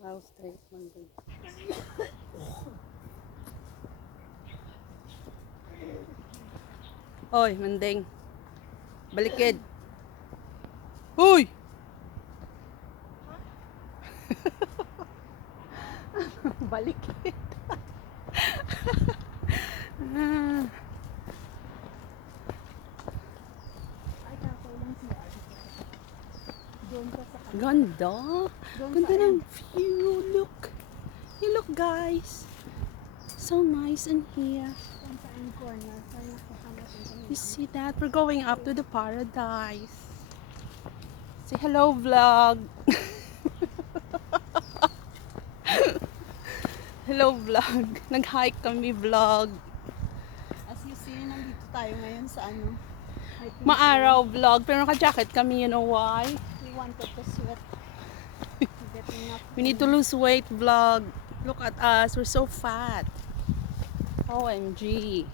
Wow, straight Monday. Oy, Manding. Balikid. Hoy! Balikid. Ah, Ay, kako lang si Ate. Doon ka sa kanila. ganda. Doon Ganda sa ng view. Look. You look, guys. So nice in here. Doon sa end corner. Kaya nakakalasin kami. You see that? We're going up to the paradise. Say hello, vlog. Hello, vlog. Nag-hike kami, vlog. As you see, nandito tayo ngayon sa ano. hiking Maaraw, vlog. Pero naka-jacket kami, you know why? trail. We wanted to sweat. Getting up. We need to lose weight, vlog. Look at us. We're so fat. OMG.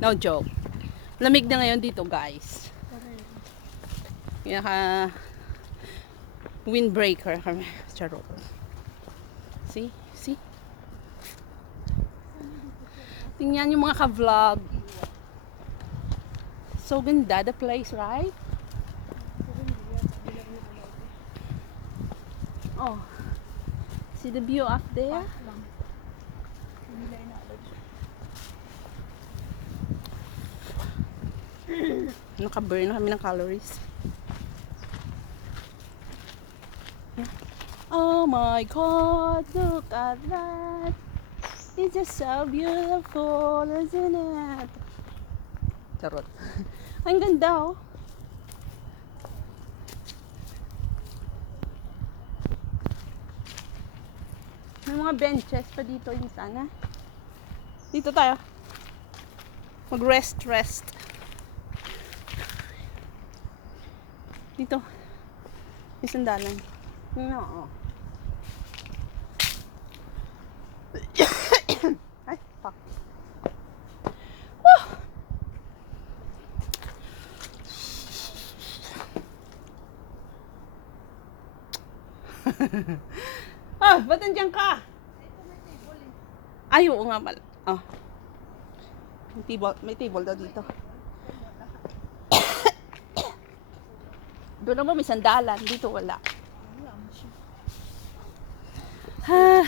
No joke. Lamig na ngayon dito, guys. Pinaka windbreaker kami. Charot. See? See? Tingnan yung mga ka-vlog. So ganda the place, right? Oh. See the view up there? Naka-burn na kami ng calories. Oh my God, look at that. It's just so beautiful, isn't it? Charot. Ang ganda, oh. May mga benches pa dito yung sana. Dito tayo. Mag-rest. Dito. May sandalan. No. Ay, fuck. Woo! Ah, ba't nandiyan ka? Ay, oo nga pala. Oh. May table daw dito. Doon naman may sandalan. Dito wala. Ah.